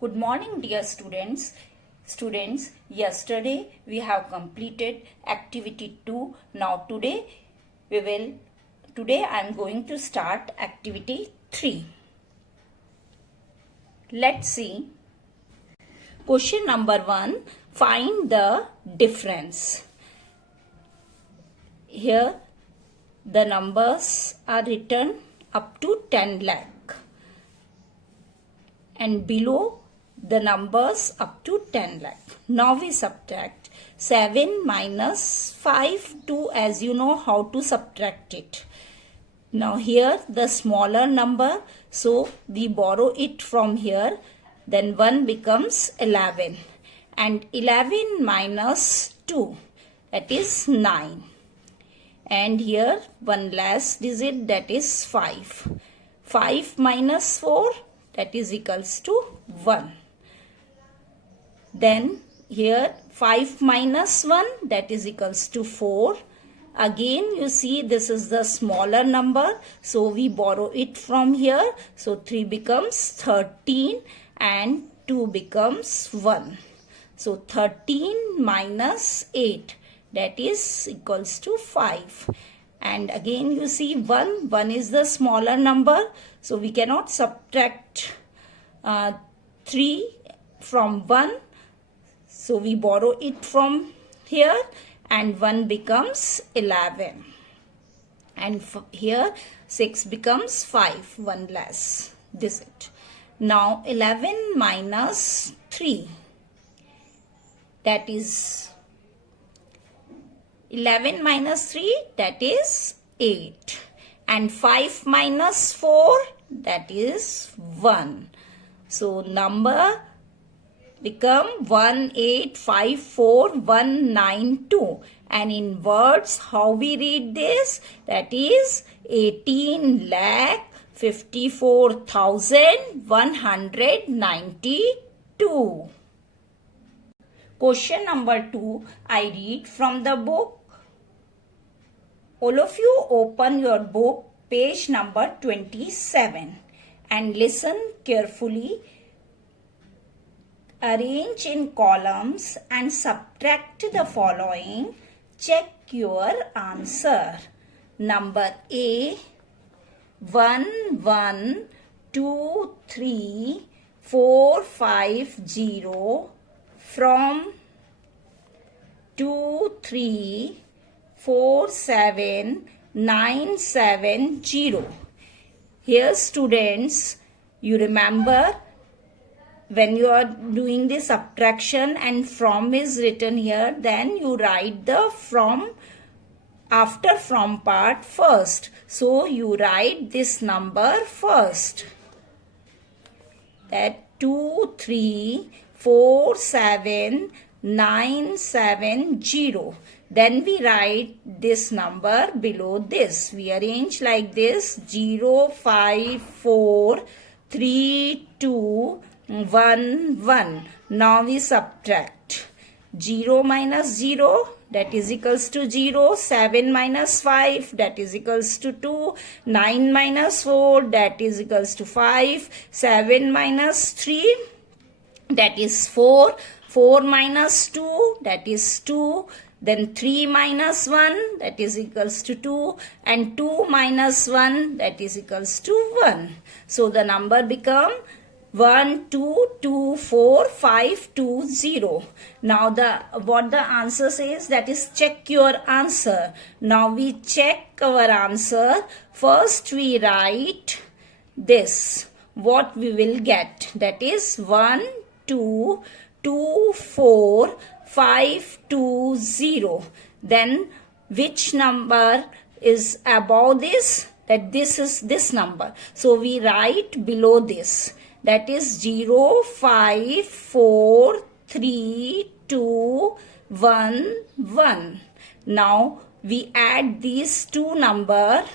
Good morning, dear students. Students, yesterday we have completed activity 2. Now today I am going to start activity 3. Let's see. Question number 1. Find the difference. Here the numbers are written up to 10 lakh and below the numbers up to 10 lakh. Now we subtract 7 minus 5 2, as you know how to subtract it. Now here the smaller number, so we borrow it from here, then 1 becomes 11 and 11 minus 2, that is 9, and here one last digit, that is 5. 5 minus 4, that is equals to 1. Then here 5 minus 1, that is equals to 4. Again you see this is the smaller number, so we borrow it from here. So 3 becomes 13 and 2 becomes 1. So 13 minus 8, that is equals to 5. And again you see 1 is the smaller number, so we cannot subtract 3 from 1. So we borrow it from here and 1 becomes 11. And here 6 becomes 5, 1 less digit. Now 11 minus 3, that is 11 minus 3, that is 8. And 5 minus 4, that is 1. So number become 1854192, and in words how we read this, that is 18,54,192. Question number 2, I read from the book. All of you open your book, page number 27, and listen carefully. Arrange in columns and subtract the following. Check your answer. Number A, 1, 1, 2, 3, 4, 5, 0, from 2, 3, 4, 7, 9, 7, 0. Here students, you remember when you are doing the subtraction and from is written here, then you write the from after from part first. So you write this number first. That 2, 3, 4, 7, 9, 7, 0. Then we write this number below this. We arrange like this: 0, 5, 4, 3, 2, 1, 1. Now we subtract. 0 minus 0, that is equals to 0. 7 minus 5, that is equals to 2. 9 minus 4, that is equals to 5. 7 minus 3, that is 4. 4 minus 2, that is 2. Then 3 minus 1, that is equals to 2. And 2 minus 1, that is equals to 1. So the number become 1224520. Now what the answer says, that is check your answer. Now we check our answer. First we write this, what we will get, that is 1224520. Then which number is above this? That this is this number. So we write below this. That is 0, 5, 4, 3, 2, 1, 1. Now we add these two numbers.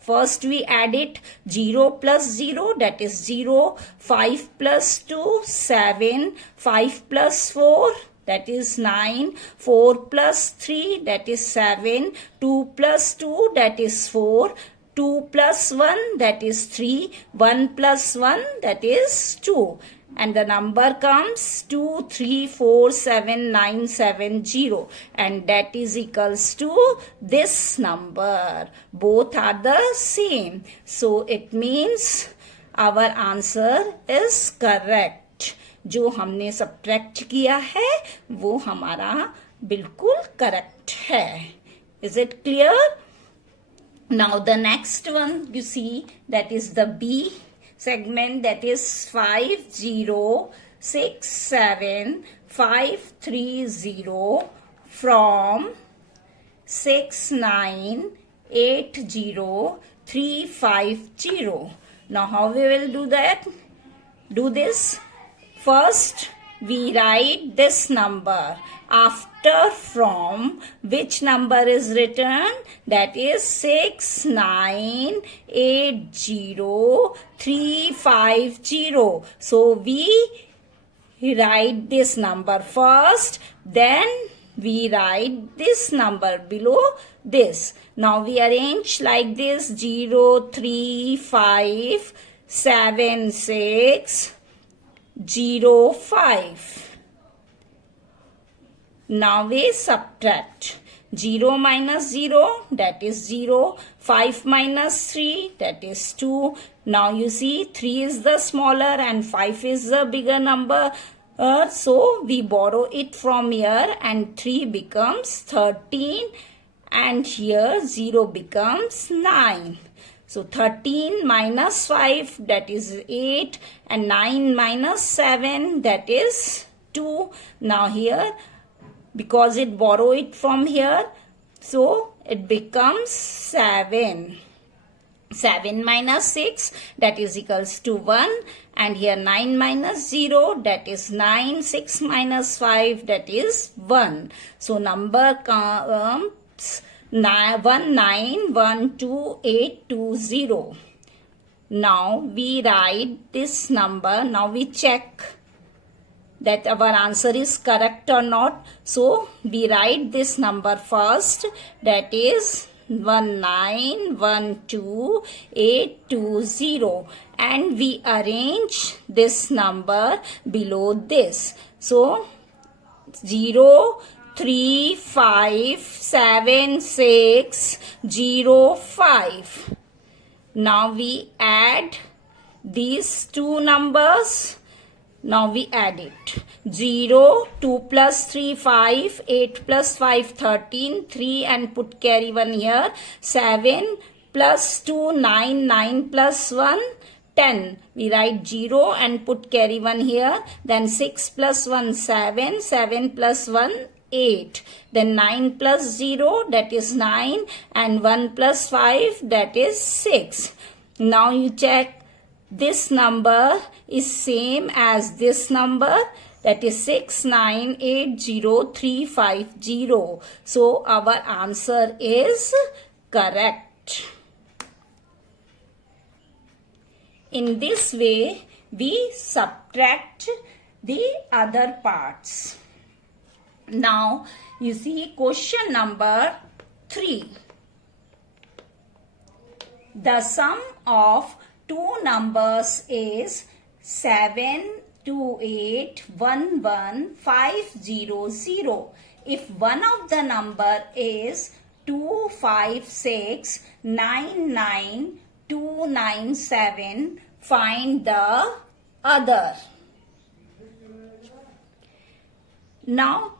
First we add it. 0 plus 0, that is 0. 5 plus 2, 7. 5 plus 4, that is 9. 4 plus 3, that is 7. 2 plus 2, that is 4. 2 plus 1, that is 3. 1 plus 1, that is 2. and the number comes 2347970, and that is equals to this number. Both are the same, so it means our answer is correct. जो हमने subtract किया है वो हमारा बिल्कुल correct है. Is it clear? Now the next one you see, that is the B segment, that is 5067530 from 6980350. Now how we will do that? Do this. First we write this number. After from, which number is written? That is 6980350. So we write this number first, then we write this number below this. Now we arrange like this: 0, 3, 5, 7, 6, 0, 5. Now we subtract. 0 minus 0, that is 0. 5 minus 3, that is 2. Now you see 3 is the smaller and 5 is the bigger number. So we borrow it from here, and 3 becomes 13, and here 0 becomes 9. So 13 minus 5, that is 8, and 9 minus 7, that is 2. Now here, because it borrow it from here, so it becomes 7. 7 minus 6, that is equals to 1. And here 9 minus 0, that is 9. 6 minus 5, that is 1. So number comes 1912820. Now we write this number. Now we check that our answer is correct or not. So we write this number first, that is 1912820, and we arrange this number below this. So 0, 3, 5, 7, 6, 0, 5. Now we add these two numbers. Now we add it. 0, 2 plus 3, 5, 8 plus 5, 13, 3 and put carry 1 here. 7 plus 2, 9, 9 plus 1, 10. We write 0 and put carry 1 here. Then 6 plus 1, 7, 7 plus 1, 8. Then 9 plus 0, that is 9, and 1 plus 5, that is 6. Now you check. This number is same as this number, that is 6980350. So our answer is correct. In this way, we subtract the other parts. Now, you see question number 3. The sum of two numbers is 72811,500. If one of the number is 256,99297, find the other. Now,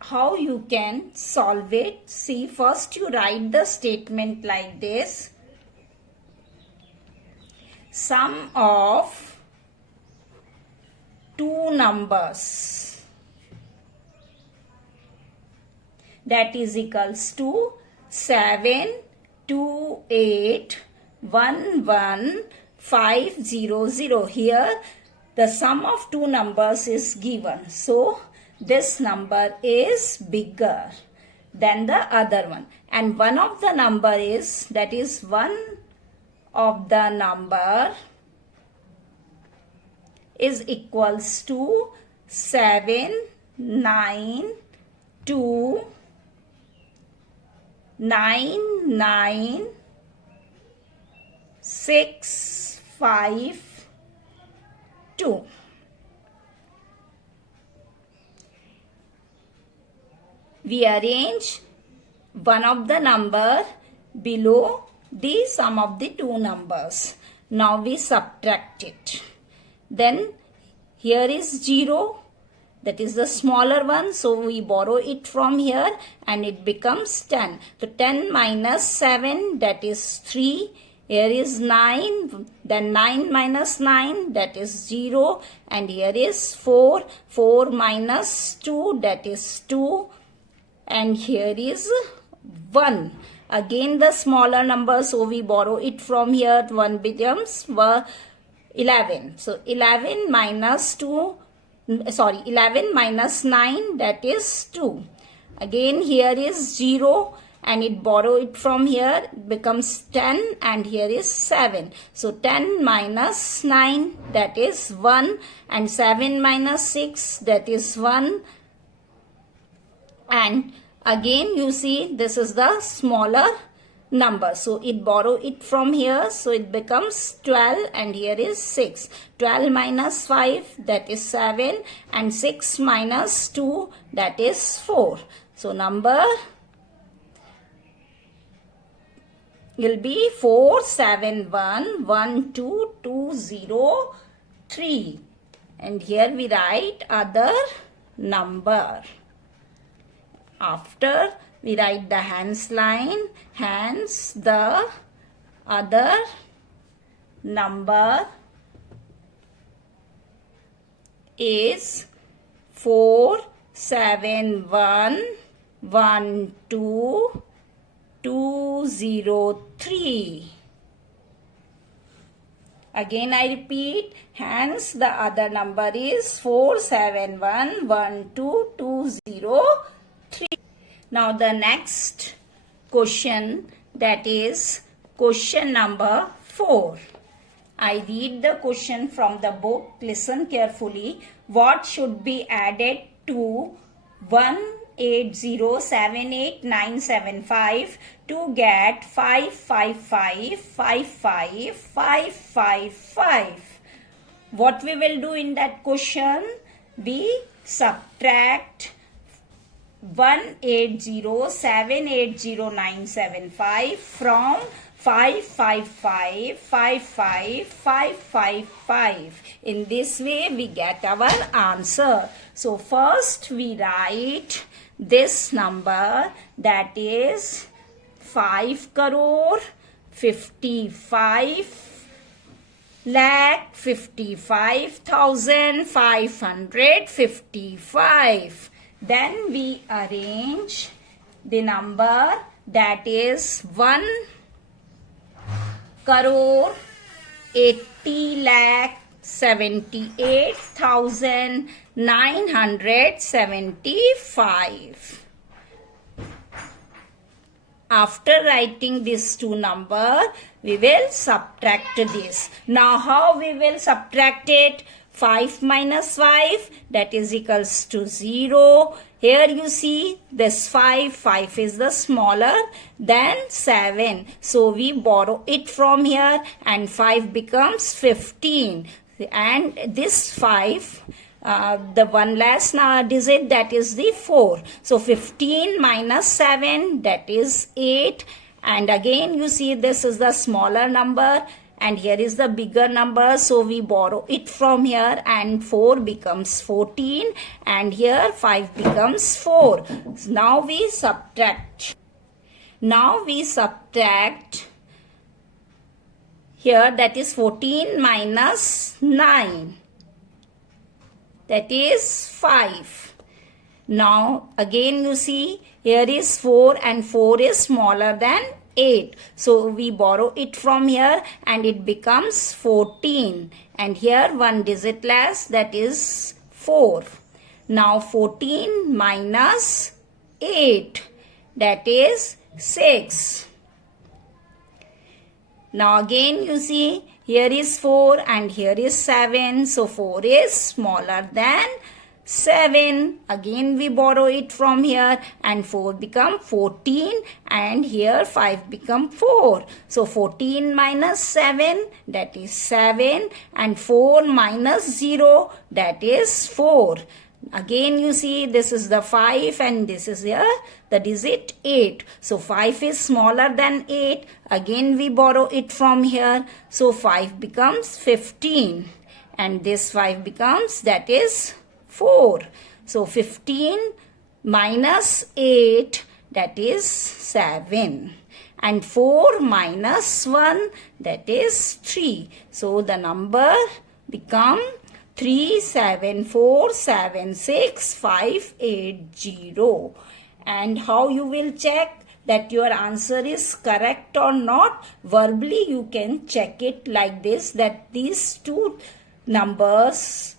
how you can solve it? See, first you write the statement like this. Sum of two numbers, that is equals to 72811,500. Here the sum of two numbers is given, so this number is bigger than the other one, and one of the number is, that is one of the number is equals to 7929965. we arrange one of the number below the sum of the two numbers. Now we subtract it. Then here is 0. That is the smaller one. So we borrow it from here and it becomes 10. So 10 minus 7, that is 3. Here is 9. Then 9 minus 9, that is 0. And here is 4. 4 minus 2, that is 2. And here is 1. Again the smaller number. So we borrow it from here. 1 becomes 11. So 11 minus 2. 11 minus 9, that is 2. Again here is 0 and it borrow it from here, it becomes 10 and here is 7. So 10 minus 9, that is 1, and 7 minus 6, that is 1. And again you see this is the smaller number. So it borrow it from here. So it becomes 12 and here is 6. 12 minus 5, that is 7. And 6 minus 2, that is 4. So number will be 4711220 and here we write other number. After we write the hence line, hence the other number is 4711220. Again I repeat, hence the other number is 4711220. Now the next question, that is question number 4. I read the question from the book. Listen carefully. What should be added to 1807895 to get 55555555? What we will do in that question? We subtract 180780975 from 55555555. In this way we get our answer. So first we write this number, that is 5 crore 55,55,555. Then we arrange the number, that is 1 crore 80,78,975. After writing these two numbers, we will subtract this. Now how we will subtract it? 5 minus 5, that is equals to 0. Here you see this 5 is the smaller than 7. So we borrow it from here and 5 becomes 15. And this 5, the one last digit, that is the 4. So 15 minus 7, that is 8. And again you see this is the smaller number. And here is the bigger number, so we borrow it from here and 4 becomes 14 and here 5 becomes 4. Now we subtract. Here, that is 14 minus 9. That is 5. Now again you see here is 4 and 4 is smaller than 8. So we borrow it from here and it becomes 14. And here one digit less, that is 4. Now 14 minus 8, that is 6. Now again you see here is 4 and here is 7. So 4 is smaller than 7. Again we borrow it from here and 4 become 14 and here 5 become 4. So 14 minus 7, that is 7, and 4 minus 0, that is 4. Again you see this is the 5 and this is here the digit 8. So 5 is smaller than 8. Again we borrow it from here. So 5 becomes 15 and this 5 becomes, that is 4. So 15 minus 8, that is 7. And 4 minus 1, that is 3. So the number become 37476580. And how you will check that your answer is correct or not? Verbally you can check it like this, that these two numbers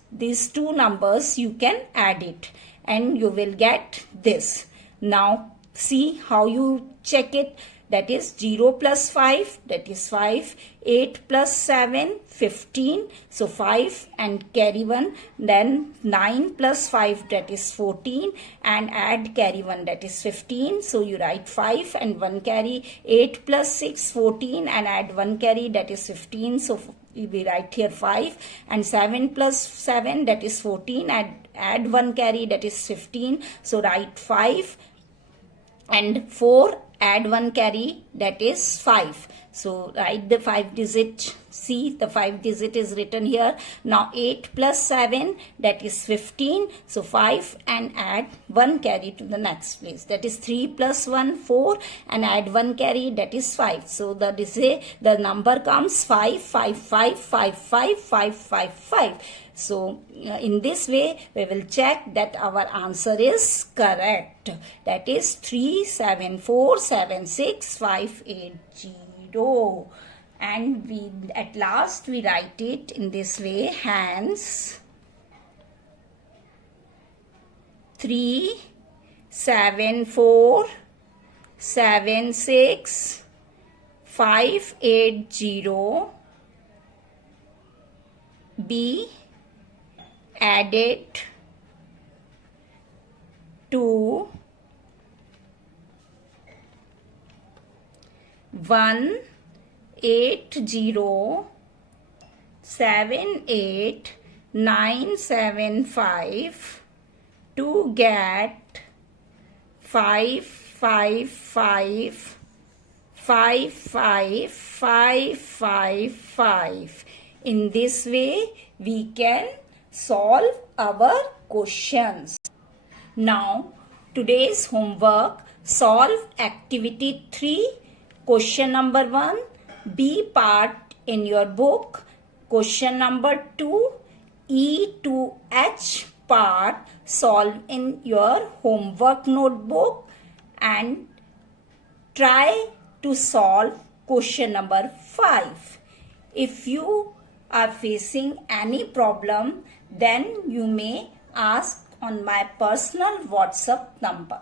you can add it and you will get this. Now see how you check it. That is 0 plus 5, that is 5. 8 plus 7, 15. So 5 and carry 1. Then 9 plus 5, that is 14. And add carry 1, that is 15. So you write 5 and 1 carry. 8 plus 6, 14. And add 1 carry, that is 15. So we write here 5. And 7 plus 7, that is 14. Add 1 carry, that is 15. So write 5. And 4, add 1 carry, that is 5. So write the 5 digit. See, the 5 digit is written here. Now 8 plus 7, that is 15. So 5 and add 1 carry to the next place. That is 3 plus 1, 4. And add 1 carry, that is 5. So the number comes 5, 5, 5, 5, 5, 5, 5, 5. So in this way we will check that our answer is correct. That is 37476580. And at last we write it in this way. Hence 37476580 be added to 1807895 to get 55555555. In this way we can solve our questions. Now today's homework, solve activity 3, question number 1, B part in your book. Question number 2, E to H part, solve in your homework notebook and try to solve question number 5. If you are facing any problem, then you may ask on my personal WhatsApp number.